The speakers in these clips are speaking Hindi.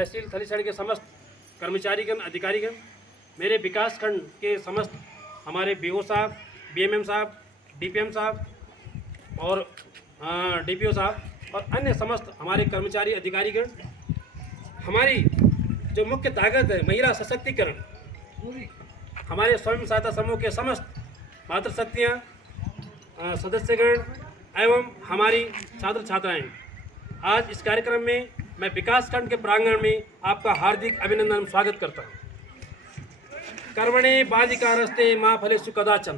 तहसील थलीसैंण के समस्त कर्मचारीगण, अधिकारीगण, मेरे विकास खंड के समस्त हमारे बीओ साहब, बीएमएम साहब, डीपीएम साहब और डीपीओ साहब और अन्य समस्त हमारे कर्मचारी अधिकारीगण, हमारी जो मुख्य ताकत है महिला सशक्तिकरण, हमारे स्वयं सहायता समूह के समस्त मातृशक्तियाँ, सदस्यगण एवं हमारी छात्र छात्राएं, आज इस कार्यक्रम में मैं विकास खंड के प्रांगण में आपका हार्दिक अभिनंदन स्वागत करता हूँ। कर्मणे बाधिकारस्ते माँ फलेषु कदाचन,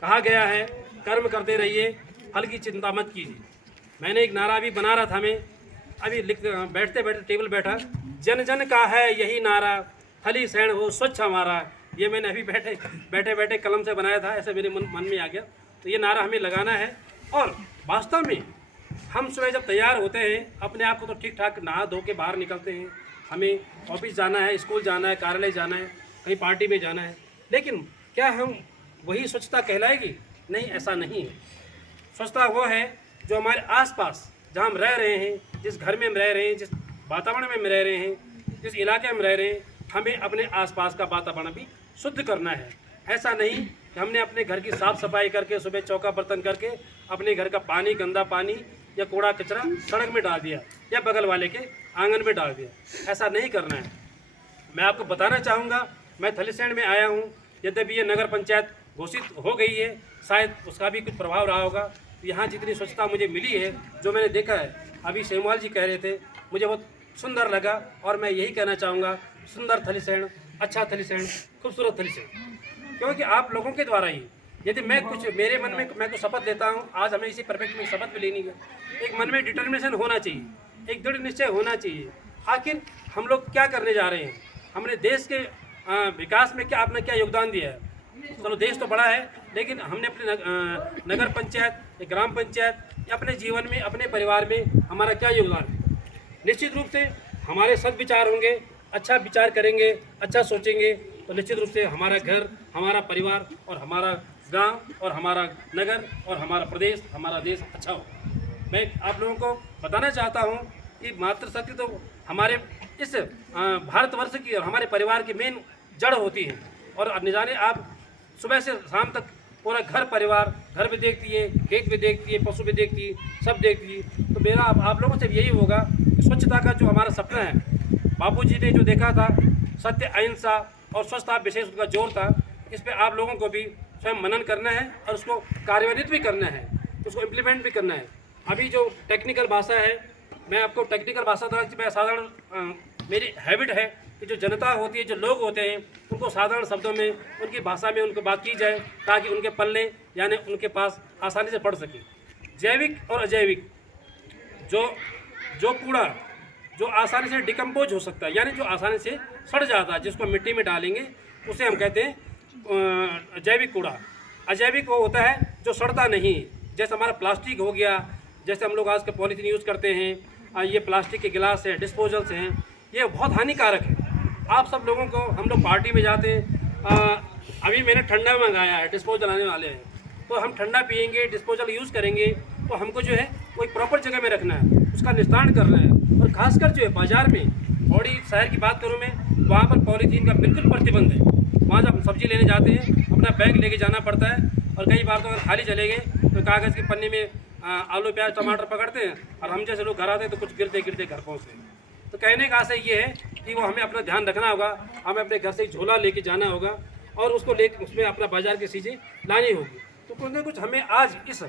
कहा गया है कर्म करते रहिए, फल की चिंता मत कीजिए। मैंने एक नारा भी बना रहा था, मैं अभी बैठते बैठते टेबल बैठा, जन जन का है यही नारा, थलीसैंण हो स्वच्छ हमारा। ये मैंने अभी बैठे बैठे कलम से बनाया था, ऐसे मेरे मन में आ गया। तो ये नारा हमें लगाना है और वास्तव में हम सुबह जब तैयार होते हैं अपने आप को तो ठीक ठाक नहा धो के बाहर निकलते हैं, हमें ऑफिस जाना है, स्कूल जाना है, कार्यालय जाना है, कहीं पार्टी में जाना है, लेकिन क्या हम वही स्वच्छता कहलाएगी? नहीं, ऐसा नहीं है। स्वच्छता वो है जो हमारे आसपास जहाँ हम रह रहे हैं, जिस घर में हम रह रहे हैं, जिस वातावरण में हम रह रहे हैं, जिस इलाके में हम रह रहे हैं, हमें अपने आसपास का वातावरण भी शुद्ध करना है। ऐसा नहीं कि हमने अपने घर की साफ़ सफाई करके सुबह चौका बर्तन करके अपने घर का पानी, गंदा पानी या कूड़ा कचरा सड़क में डाल दिया या बगल वाले के आंगन में डाल दिया। ऐसा नहीं करना है। मैं आपको बताना चाहूँगा, मैं थलीसैंण में आया हूँ, यद्यपि ये नगर पंचायत घोषित हो गई है, शायद उसका भी कुछ प्रभाव रहा होगा। यहाँ जितनी स्वच्छता मुझे मिली है, जो मैंने देखा है, अभी शेमवाल जी कह रहे थे, मुझे बहुत सुंदर लगा और मैं यही कहना चाहूँगा, सुंदर थलीसैंण, अच्छा थलीसैंण, खूबसूरत थलीसैंण। क्योंकि आप लोगों के द्वारा ही, यदि मैं कुछ मेरे मन में मैं कुछ शपथ लेता हूँ, आज हमें इसी परफेक्ट में शपथ भी लेनी है। एक मन में डिटर्मिनेशन होना चाहिए, एक दृढ़ निश्चय होना चाहिए। आखिर हम लोग क्या करने जा रहे हैं? हमने देश के विकास में क्या अपना क्या योगदान दिया है? चलो देश तो बड़ा है, लेकिन हमने अपने नगर पंचायत, ग्राम पंचायत या अपने जीवन में, अपने परिवार में हमारा क्या योगदान है? निश्चित रूप से हमारे सद्विचार होंगे, अच्छा विचार करेंगे, अच्छा सोचेंगे, तो निश्चित रूप से हमारा घर, हमारा परिवार और हमारा गांव और हमारा नगर और हमारा प्रदेश, हमारा देश अच्छा हो। मैं आप लोगों को बताना चाहता हूं कि मातृशक्ति तो हमारे इस भारतवर्ष की और हमारे परिवार की मेन जड़ होती है। और न जाने आप सुबह से शाम तक पूरा घर परिवार, घर भी देखती है, खेत भी देखती है, पशु भी देखती है, सब देखती है। तो मेरा आप लोगों से यही होगा कि स्वच्छता का जो हमारा सपना है, बापूजी ने जो देखा था, सत्य, अहिंसा और स्वच्छता विशेष उसका जोर था, इस पर आप लोगों को भी स्वयं मनन करना है और उसको कार्यान्वित भी करना है, उसको इम्प्लीमेंट भी करना है। अभी जो टेक्निकल भाषा है, मैं आपको टेक्निकल भाषा द्वारा साधारण मेरी हैबिट है कि जो जनता होती है, जो लोग होते हैं, उनको साधारण शब्दों में, उनकी भाषा में उनको बात की जाए, ताकि उनके पल्ले यानी उनके पास आसानी से पढ़ सके। जैविक और अजैविक जो कूड़ा जो आसानी से डिकम्पोज हो सकता है, यानी जो आसानी से सड़ जाता है, जिसको मिट्टी में डालेंगे उसे हम कहते हैं जैविक कूड़ा। अजैविक वो होता है जो सड़ता नहीं, जैसे हमारा प्लास्टिक हो गया, जैसे हम लोग आज के पॉलीथीन यूज़ करते हैं, ये प्लास्टिक के गिलास हैं, डिस्पोजल्स हैं, ये बहुत हानिकारक है। आप सब लोगों को, हम लोग पार्टी में जाते हैं, अभी मैंने ठंडा मंगाया है, डिस्पोजल आने वाले हैं, तो हम ठंडा पियेंगे, डिस्पोजल यूज़ करेंगे, तो हमको जो है वो एक प्रॉपर जगह में रखना है, उसका निस्तारण करना है। और खासकर जो है बाज़ार में और शहर की बात करूँ मैं, वहाँ पर पॉलीथीन का बिल्कुल प्रतिबंध है। वहाँ जब सब्ज़ी लेने जाते हैं, अपना बैग लेके जाना पड़ता है, और कई बार तो अगर खाली चले गए तो कागज़ की पन्नी में आलू, प्याज, टमाटर पकड़ते हैं, और हम जैसे लोग घर आते हैं तो कुछ गिरते गिरते घर पहुँचते हैं। तो कहने का आशय ये है कि वो हमें अपना ध्यान रखना होगा, हमें अपने घर से झोला लेके जाना होगा और उसको लेकर उसमें अपना बाज़ार की चीज़ें लानी होगी। तो कुछ न कुछ हमें आज इस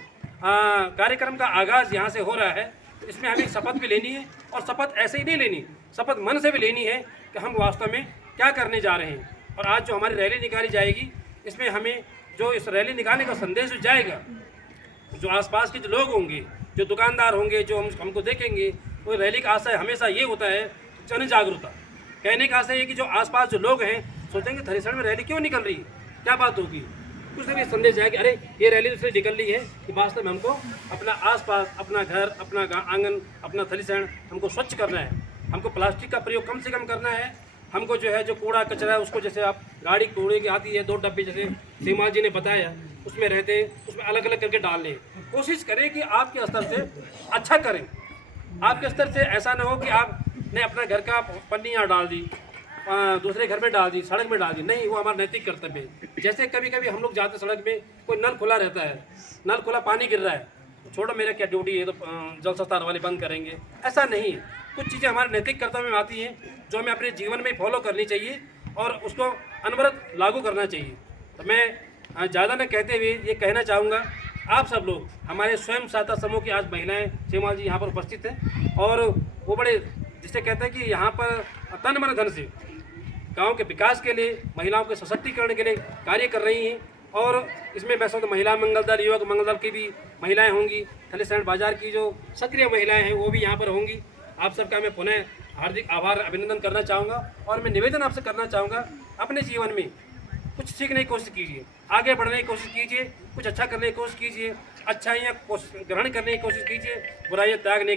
कार्यक्रम का आगाज़ यहाँ से हो रहा है, तो इसमें हमें शपथ भी लेनी है, और शपथ ऐसे ही नहीं लेनी, शपथ मन से भी लेनी है कि हम वास्तव में क्या करने जा रहे हैं। और आज जो हमारी रैली निकाली जाएगी, इसमें हमें जो इस रैली निकालने का संदेश जो जाएगा, जो आसपास के जो लोग होंगे, जो दुकानदार होंगे, जो हमको देखेंगे, वो रैली का आशय हमेशा ये होता है जन जागरूकता। कहने का आशय है कि जो आसपास जो लोग हैं सोचेंगे थलीसैंण में रैली क्यों निकल रही है, क्या बात होगी, कुछ ना कुछ संदेश जाए कि अरे ये रैली इसलिए निकल रही है कि वास्तव में हमको अपना आसपास, अपना घर, अपना आंगन, अपना थलीसैंण हमको स्वच्छ करना है, हमको प्लास्टिक का प्रयोग कम से कम करना है, हमको जो है जो कूड़ा कचरा है उसको, जैसे आप गाड़ी कूड़े की आती है 2 डब्बे, जैसे सीमा जी ने बताया, उसमें रहते उसमें अलग अलग करके डाल लें। कोशिश करें कि आपके स्तर से अच्छा करें, आपके स्तर से ऐसा ना हो कि आप ने अपना घर का पन्नी यहाँ डाल दी, दूसरे घर में डाल दी, सड़क में डाल दी। नहीं, वो हमारा नैतिक कर्तव्य है। जैसे कभी कभी हम लोग जाते सड़क में, कोई नल खुला रहता है, नल खुला पानी गिर रहा है, छोड़ो मेरा क्या ड्यूटी है, तो जल संस्थान वाले बंद करेंगे, ऐसा नहीं। कुछ चीज़ें हमारे नैतिक कर्तव्य में आती हैं जो हमें अपने जीवन में फॉलो करनी चाहिए और उसको अनवरत लागू करना चाहिए। तो मैं ज़्यादा न कहते हुए ये कहना चाहूँगा, आप सब लोग, हमारे स्वयं सहायता समूह की आज महिलाएं सेवाल जी यहाँ पर उपस्थित हैं और वो बड़े, जिसे कहते हैं कि यहाँ पर तन मन धन से गांव के विकास के लिए, महिलाओं के सशक्तिकरण के लिए कार्य कर रही हैं। और इसमें वैसे तो महिला मंगल दल, युवक मंगल दल की भी महिलाएं होंगी, थलीसैंड बाजार की जो सक्रिय महिलाएं हैं वो भी यहाँ पर होंगी। आप सबका मैं पुनः हार्दिक आभार अभिनंदन करना चाहूँगा और मैं निवेदन आपसे करना चाहूँगा, अपने जीवन में कुछ सीखने की कोशिश कीजिए, आगे बढ़ने की कोशिश कीजिए, कुछ अच्छा करने की कोशिश कीजिए, अच्छाइयाँ ग्रहण करने की कोशिश कीजिए, बुराइयाँ त्यागने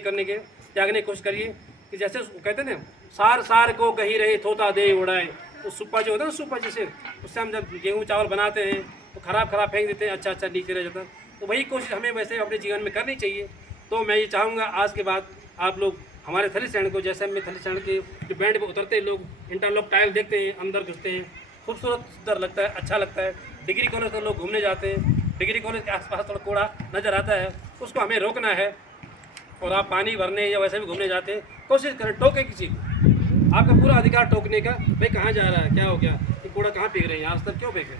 की कोशिश करिए। कि जैसे कहते हैं ना, सार सार को कही रहे तोता दे उड़ाए, तो सुप्पा जो होता है ना, सुप्पा जैसे उससे हम जब गेहूँ चावल बनाते हैं तो खराब फेंक देते हैं, अच्छा अच्छा नीचे रह जाता है। तो वही कोशिश हमें वैसे अपने जीवन में करनी चाहिए। तो मैं ये चाहूँगा आज के बाद आप लोग हमारे थलीसैंड को, जैसे हमें थलीसैंड के जो बैंड पर उतरते लोग इंटरलॉक टाइल देखते हैं, अंदर घुसते हैं, खूबसूरत सुंदर लगता है, अच्छा लगता है। डिग्री कॉलेज तो लोग घूमने जाते हैं, डिग्री कॉलेज के आसपास थोड़ा कूड़ा नज़र आता है, उसको हमें रोकना है। और आप पानी भरने या वैसे भी घूमने जाते हैं, कोशिश करें टोके किसी को, आपका पूरा अधिकार टोकने का, भाई कहाँ जा रहा है, क्या हो गया, ये कूड़ा कहाँ फेंक रहे हैं, यहाँ तक क्यों फेंके।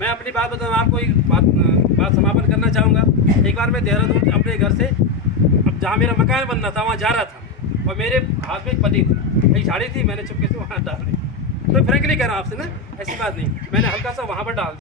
मैं अपनी बात बताऊँ आपको, एक बात समापन करना चाहूँगा। एक बार मैं देहरादून अपने घर से, अब जहाँ मेरा मकान बनना था वहाँ जा रहा था और मेरे हाथ में एक पत्ती थी, एक झाड़ी थी, मैंने चुपके से वहाँ डाल दी। तो फ्रैंकली कह रहा हूँ आपसे ना, ऐसी बात नहीं, मैंने हल्का सा वहाँ पर डाल